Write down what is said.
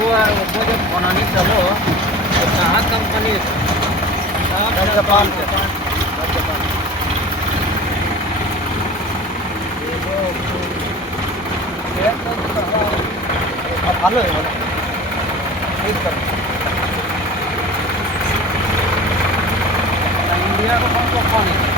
वो जब बनानी चलो तो कहाँ कंपनी जापान के ভালো इंडिया को कौन कंपनी